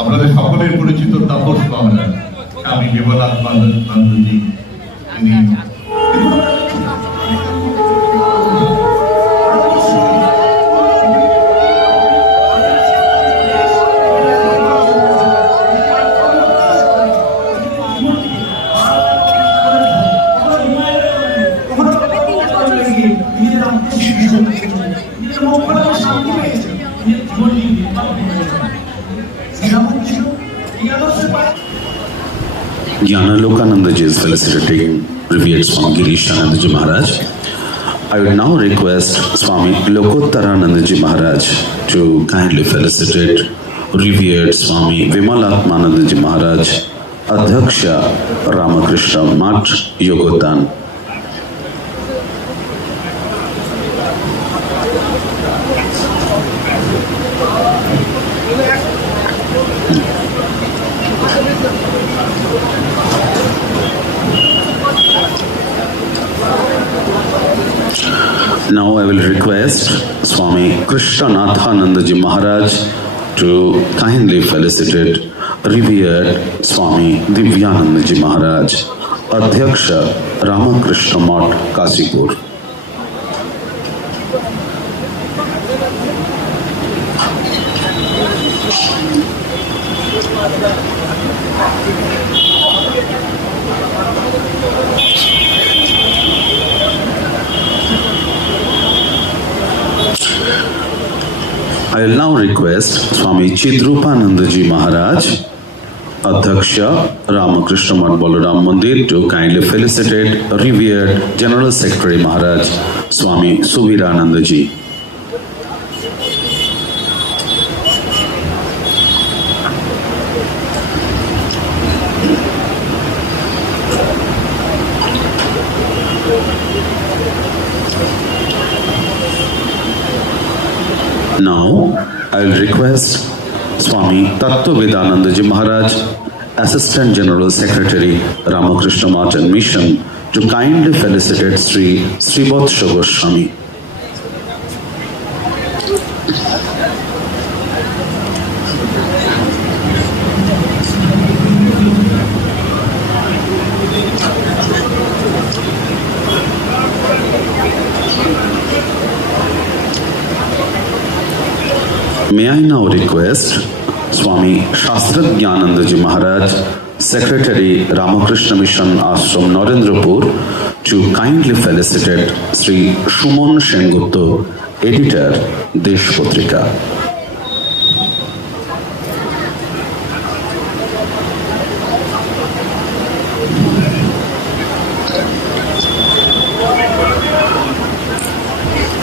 আপনাদের সকলের পরিচিত তাপস মহারাজ স্বামী বিমলানন্দজি তিনি Jnanalokanandaji is felicitating revered Swami Girishanandaji Maharaj. I would now request Swami Lokottaranandaji Maharaj to kindly felicitate revered Swami Vimalatmanandaji Maharaj, Adhyaksha Ramakrishna Math Yogodan. Now I will request Swami Krishnanathanandaji Maharaj to kindly felicitate revered Swami Divyanandaji Maharaj, Adhyaksha Ramakrishna Math Kashipur. I will now request Swami Chidrupanandaji Maharaj, Adhyaksha Ramakrishna Math Balaram Mandir, to kindly felicitate revered General Secretary Maharaj, Swami Suviranandaji. Now, I will request Swami Tattvavedanandaji Maharaj, Assistant General Secretary, Ramakrishna Math and Mission, to kindly felicitate Sri Srivatsha Goswami. May I now request Swami Shastrajnanandaji Maharaj, Secretary, Ramakrishna Mission Ashram, Narendrapur, to kindly felicitate Sri Shumon Sengupta, Editor, Desh Patrika.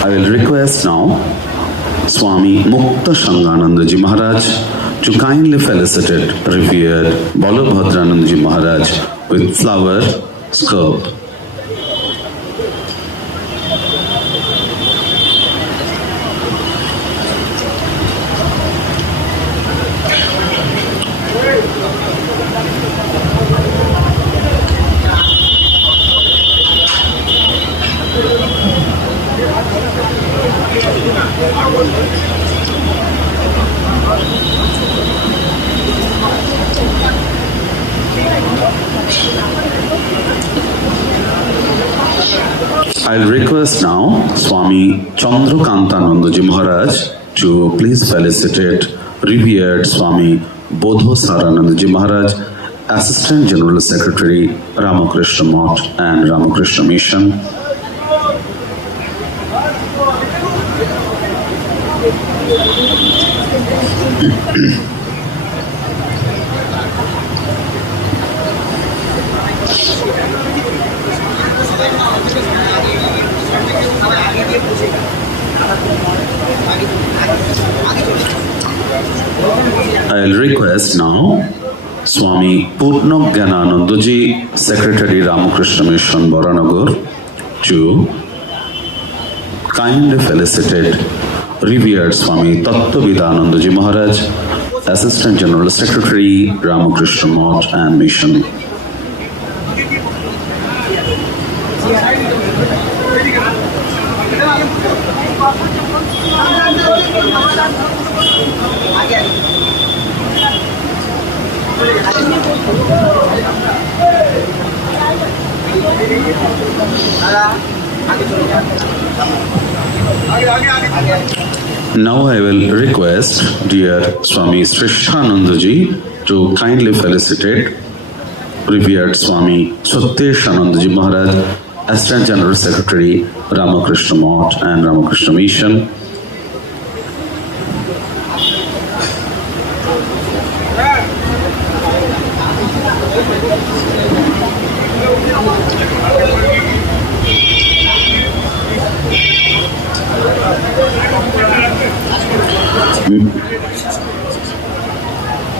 I will request now Swami Mukta Shanganandaji Maharaj to kindly felicitate revered Balabhadranandaji Maharaj with flower scurb. I'll request now Swami Chandrakantanandaji Maharaj to please felicitate revered Swami Bodhosaranandaji Maharaj, Assistant General Secretary, Ramakrishna Math and Ramakrishna Mission. I'll request now Swami Purnogyananandaji, Secretary Ramakrishna Mission, Baranagar, to kindly felicitate revered Swami Tattvavidanandaji Maharaj, Assistant General Secretary, Ramakrishna Math and Mission. Now I will request dear Swami Srishanandaji to kindly felicitate revered Swami Satyeshanandaji Maharaj, Assistant General Secretary, Ramakrishna Math and Ramakrishna Mission.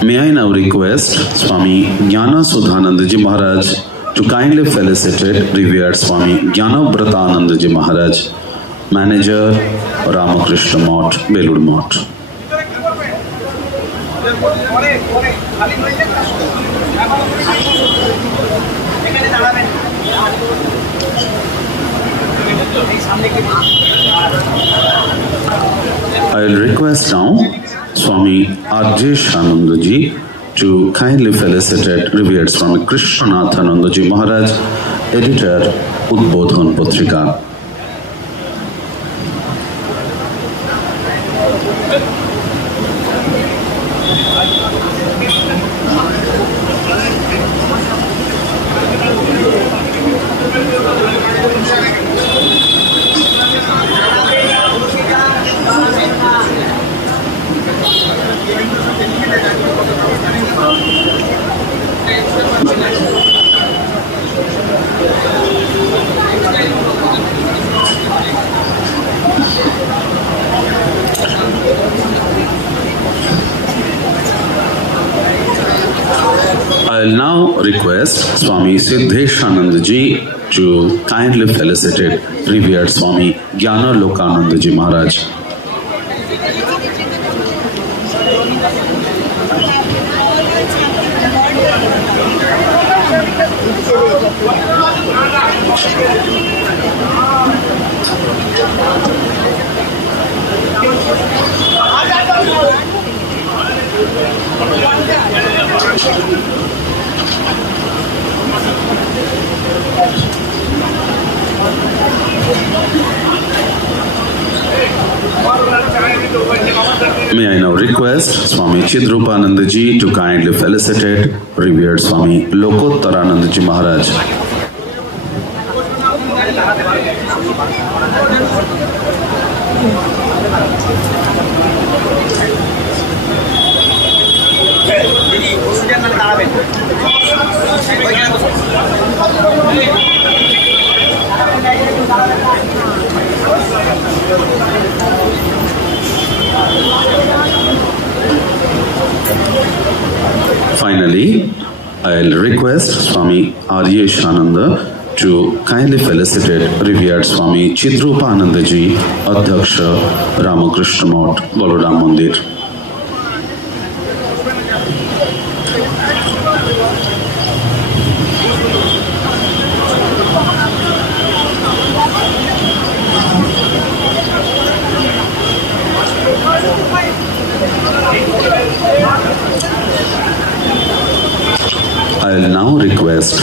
May I now request Swami Jnana Sudhanandaji Maharaj to kindly felicitate revered Swami Jnana Vratanandaji Maharaj, Manager, Ramakrishna Math, Belur Math. I will request now Swami Arjeshanandaji to kindly felicitate revered Swami Krishnanathanandaji Maharaj, Editor, Udbodhan Patrika. I will now request Swami Siddheshanandaji to kindly felicitate revered Swami Jnana Lokanandaji Maharaj. May I now request Swami Chidrupanandaji to kindly felicitate revered Swami Lokottaranandaji Maharaj. Finally, I will request Swami Arjeshananda to kindly felicitate revered Swami Chidrupanandaji, Adhyaksha, Ramakrishna Math, Balaram Mandir. I will now request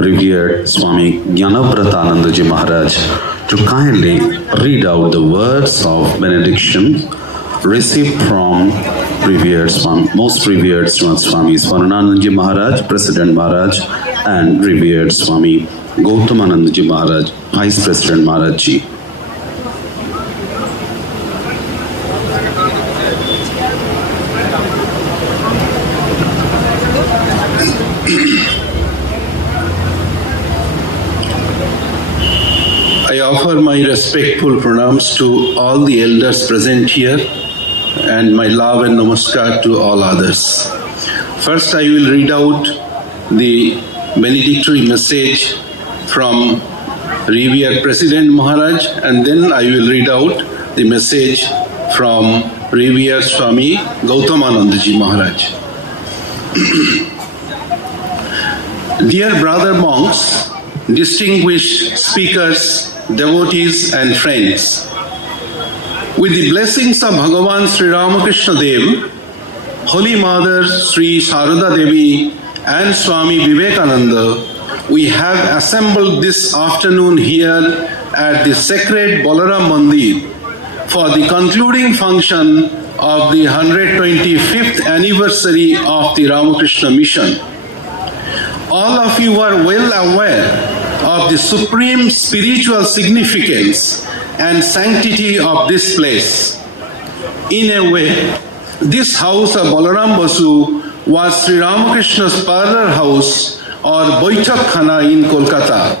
revered Swami Jnanapratanandaji Maharaj to kindly read out the words of benediction received from most revered Swami Swaranandaji Maharaj, President Maharaj, and revered Swami Gautamanandaji Maharaj, Vice President Maharaj Ji. I offer my respectful pranams to all the elders present here and my love and namaskar to all others. First, I will read out the benedictory message from Revered President Maharaj, and then I will read out the message from Revered Swami Gautamanandaji Maharaj. Dear brother monks, distinguished speakers, devotees and friends, with the blessings of Bhagavan Sri Ramakrishna Dev, Holy Mother Sri Sharada Devi and Swami Vivekananda, we have assembled this afternoon here at the sacred Balaram Mandir for the concluding function of the 125th anniversary of the Ramakrishna Mission. All of you are well aware of the supreme spiritual significance and sanctity of this place. In a way, this house of Balaram Basu was Sri Ramakrishna's parlor house or Boitak Khana in Kolkata.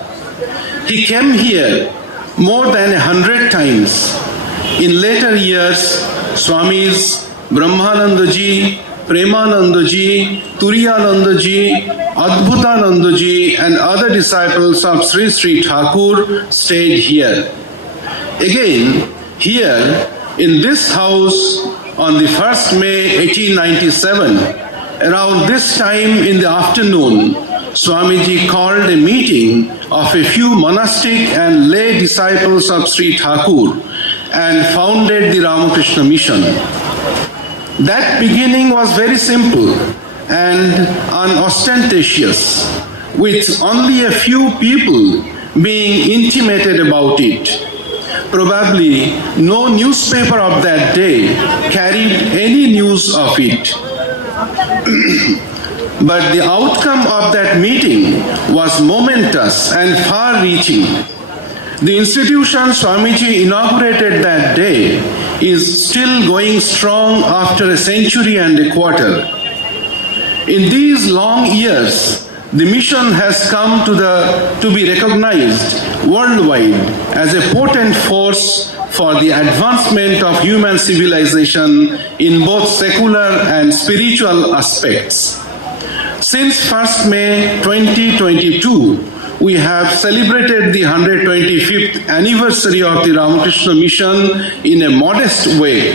He came here more than 100 times. In later years, Swamis Brahmanandaji, Premanandaji, Turiyanandaji, Adbhutanandaji and other disciples of Sri Sri Thakur stayed here. Again, here in this house on the 1st May 1897, around this time in the afternoon, Swamiji called a meeting of a few monastic and lay disciples of Sri Thakur and founded the Ramakrishna Mission. That beginning was very simple and unostentatious, with only a few people being intimated about it. Probably no newspaper of that day carried any news of it. But the outcome of that meeting was momentous and far-reaching. The institution Swamiji inaugurated that day is still going strong after a century and a quarter. In these long years, the mission has come to be recognized worldwide as a potent force for the advancement of human civilization in both secular and spiritual aspects. Since 1st May 2022, we have celebrated the 125th anniversary of the Ramakrishna Mission in a modest way.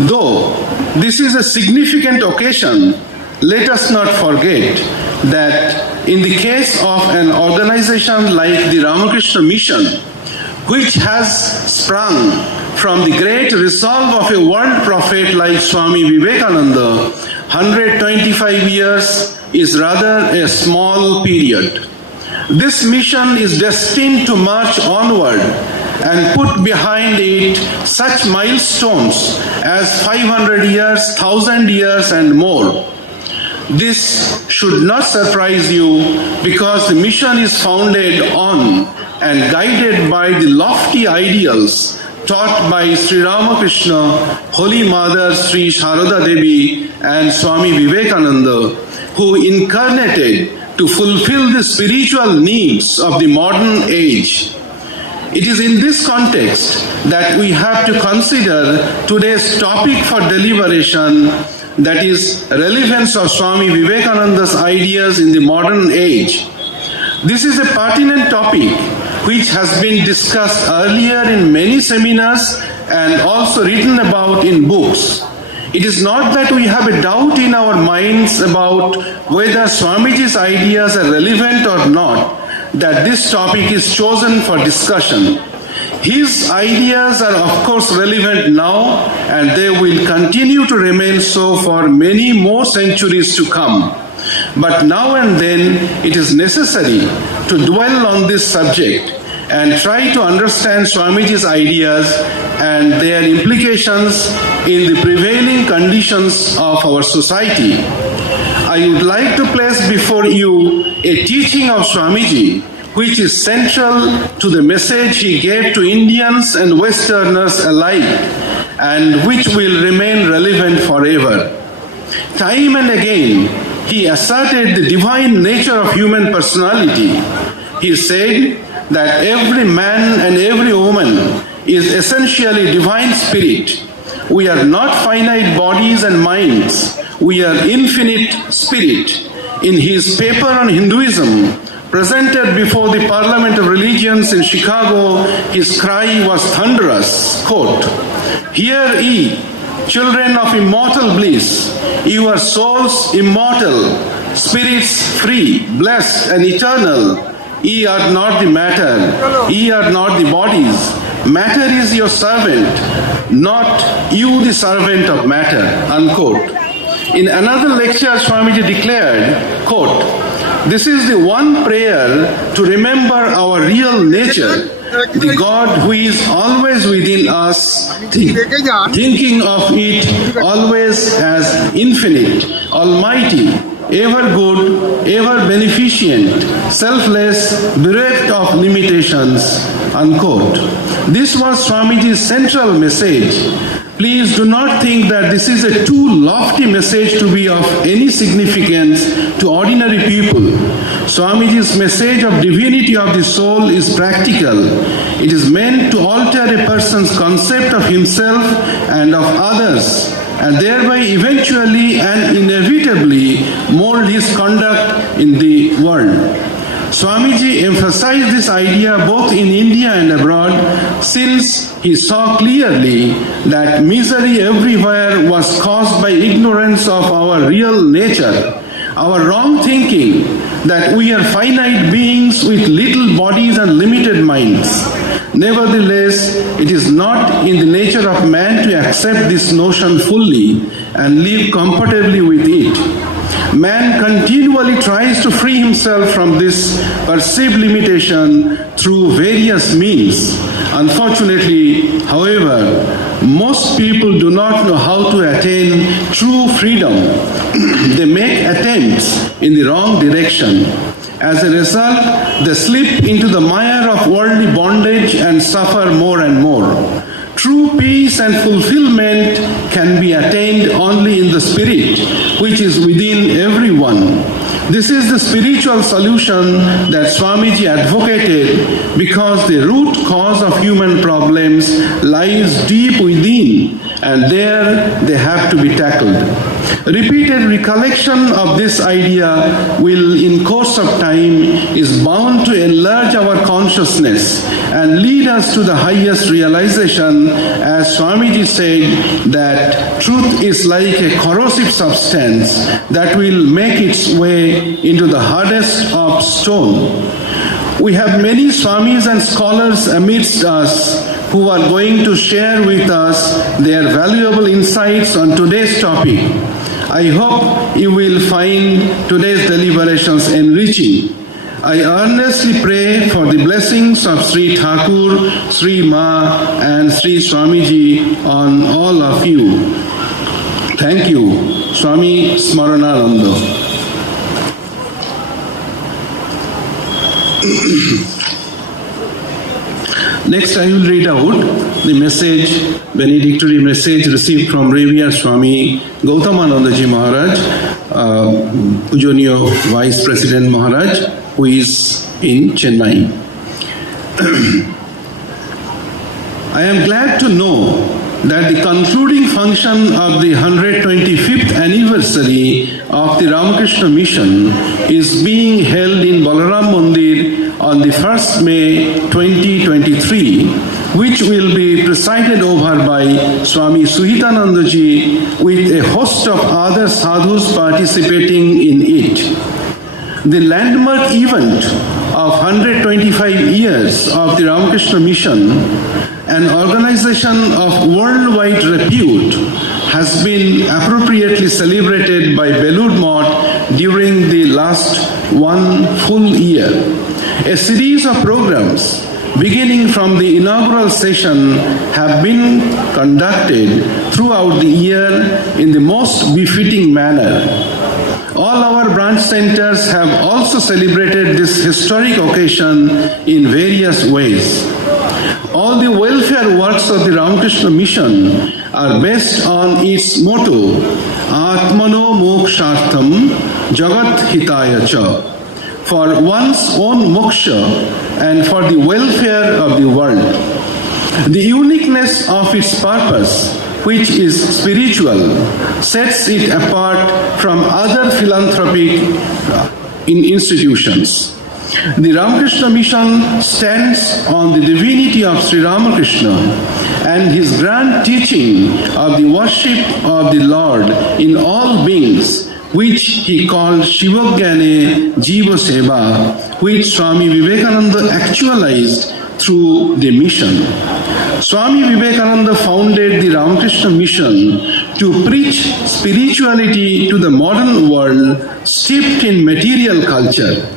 Though this is a significant occasion, let us not forget that in the case of an organization like the Ramakrishna Mission, which has sprung from the great resolve of a world prophet like Swami Vivekananda, 125 years is rather a small period. This mission is destined to march onward and put behind it such milestones as 500 years, 1,000 years and more. This should not surprise you because the mission is founded on and guided by the lofty ideals taught by Sri Ramakrishna, Holy Mother Sri Sharada Devi and Swami Vivekananda, who incarnated to fulfill the spiritual needs of the modern age. It is in this context that we have to consider today's topic for deliberation, that is, relevance of Swami Vivekananda's ideas in the modern age. This is a pertinent topic which has been discussed earlier in many seminars and also written about in books. It is not that we have a doubt in our minds about whether Swamiji's ideas are relevant or not, that this topic is chosen for discussion. His ideas are of course relevant now and they will continue to remain so for many more centuries to come. But now and then it is necessary to dwell on this subject and try to understand Swamiji's ideas and their implications in the prevailing conditions of our society. I would like to place before you a teaching of Swamiji which is central to the message he gave to Indians and Westerners alike and which will remain relevant forever. Time and again, he asserted the divine nature of human personality. He said that every man and every woman is essentially divine spirit, We are not finite bodies and minds. We are infinite spirit. In his paper on Hinduism, presented before the Parliament of Religions in Chicago, his cry was thunderous, quote, "Hear ye, children of immortal bliss, your souls immortal, spirits free, blessed and eternal. Ye are not the matter, ye are not the bodies. Matter is your servant, not you the servant of matter," unquote. In another lecture, Swamiji declared, quote, "This is the one prayer to remember our real nature, the God who is always within us, thinking of it always as infinite, almighty, ever good, ever beneficent, selfless, bereft of limitations," unquote. This was Swamiji's central message. Please do not think that this is a too lofty message to be of any significance to ordinary people. Swamiji's message of divinity of the soul is practical. It is meant to alter a person's concept of himself and of others, and thereby eventually and inevitably mold his conduct in the world. Swamiji emphasized this idea both in India and abroad, since he saw clearly that misery everywhere was caused by ignorance of our real nature, our wrong thinking that we are finite beings with little bodies and limited minds. Nevertheless, it is not in the nature of man to accept this notion fully and live comfortably with it. Man continually tries to free himself from this perceived limitation through various means. Unfortunately, however, most people do not know how to attain true freedom. They make attempts in the wrong direction. As a result, they slip into the mire of worldly bondage and suffer more and more. True peace and fulfillment can be attained only in the spirit, which is within everyone. This is the spiritual solution that Swamiji advocated, because the root cause of human problems lies deep within, and there they have to be tackled. Repeated recollection of this idea will, in course of time, is bound to enlarge our consciousness and lead us to the highest realization, as Swamiji said, that truth is like a corrosive substance that will make its way into the hardest of stone. We have many Swamis and scholars amidst us who are going to share with us their valuable insights on today's topic. I hope you will find today's deliberations enriching. I earnestly pray for the blessings of Sri Thakur, Sri Ma, and Sri Swamiji on all of you. Thank you. Swami Smaranananda. Next, I will read out the message, benedictory message received from Revered Swami Gautamanandaji Maharaj, Pujonio Vice President Maharaj, who is in Chennai. I am glad to know that the concluding function of the 125th anniversary of the Ramakrishna Mission is being held in Balaram Mandir on the 1st May 2023, which will be presided over by Swami Suhitanandaji with a host of other sadhus participating in it. The landmark event of 125 years of the Ramakrishna Mission, an organization of worldwide repute, has been appropriately celebrated by Belur Math during the last one full year. A series of programs, beginning from the inaugural session, have been conducted throughout the year in the most befitting manner. All our branch centers have also celebrated this historic occasion in various ways. All the welfare works of the Ramakrishna Mission are based on its motto, Atmano Mokshartham Jagat Hitaya Cha, for one's own moksha and for the welfare of the world. The uniqueness of its purpose which is spiritual, sets it apart from other philanthropic institutions. The Ramakrishna Mission stands on the divinity of Sri Ramakrishna and his grand teaching of the worship of the Lord in all beings, which he called Shivagyane Jiva Seva, which Swami Vivekananda actualized through the mission. Swami Vivekananda founded the Ramakrishna Mission to preach spirituality to the modern world steeped in material culture.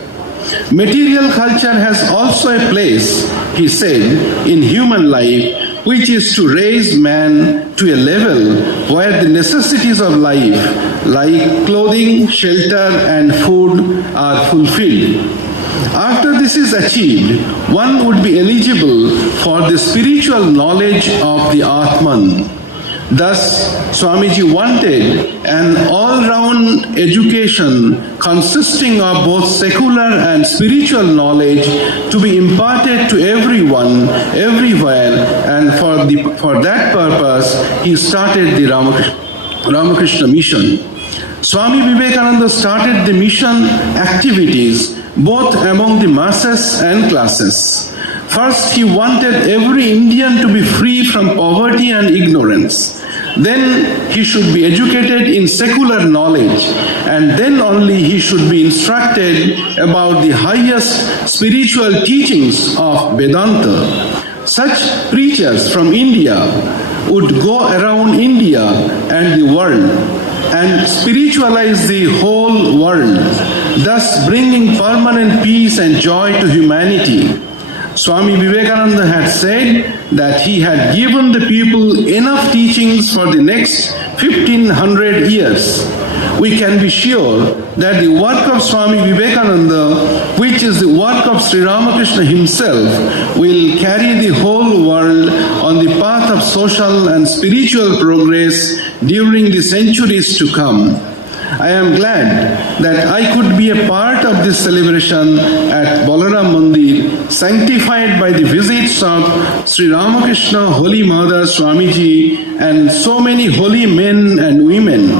Material culture has also a place, he said, in human life, which is to raise man to a level where the necessities of life, like clothing, shelter, and food, are fulfilled. After this is achieved, one would be eligible for the spiritual knowledge of the Atman. Thus, Swamiji wanted an all-round education consisting of both secular and spiritual knowledge to be imparted to everyone, everywhere, and for that purpose, he started the Ramakrishna Mission. Swami Vivekananda started the mission activities both among the masses and classes. First, he wanted every Indian to be free from poverty and ignorance. Then he should be educated in secular knowledge, and then only he should be instructed about the highest spiritual teachings of Vedanta. Such preachers from India would go around India and the world and spiritualize the whole world, thus bringing permanent peace and joy to humanity. Swami Vivekananda had said that he had given the people enough teachings for the next 1500 years. We can be sure that the work of Swami Vivekananda, which is the work of Sri Ramakrishna himself, will carry the whole world on the path of social and spiritual progress during the centuries to come. I am glad that I could be a part of this celebration at Balaram Mandir, sanctified by the visits of Sri Ramakrishna, Holy Mother, Swamiji, and so many holy men and women.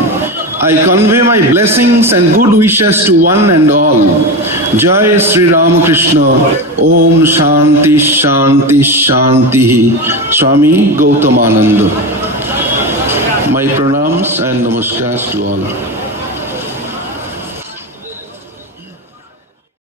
I convey my blessings and good wishes to one and all. Jai Sri Ramakrishna, Om Shanti Shanti Shanti, Swami Gautamananda. My pranams and namaskars to all.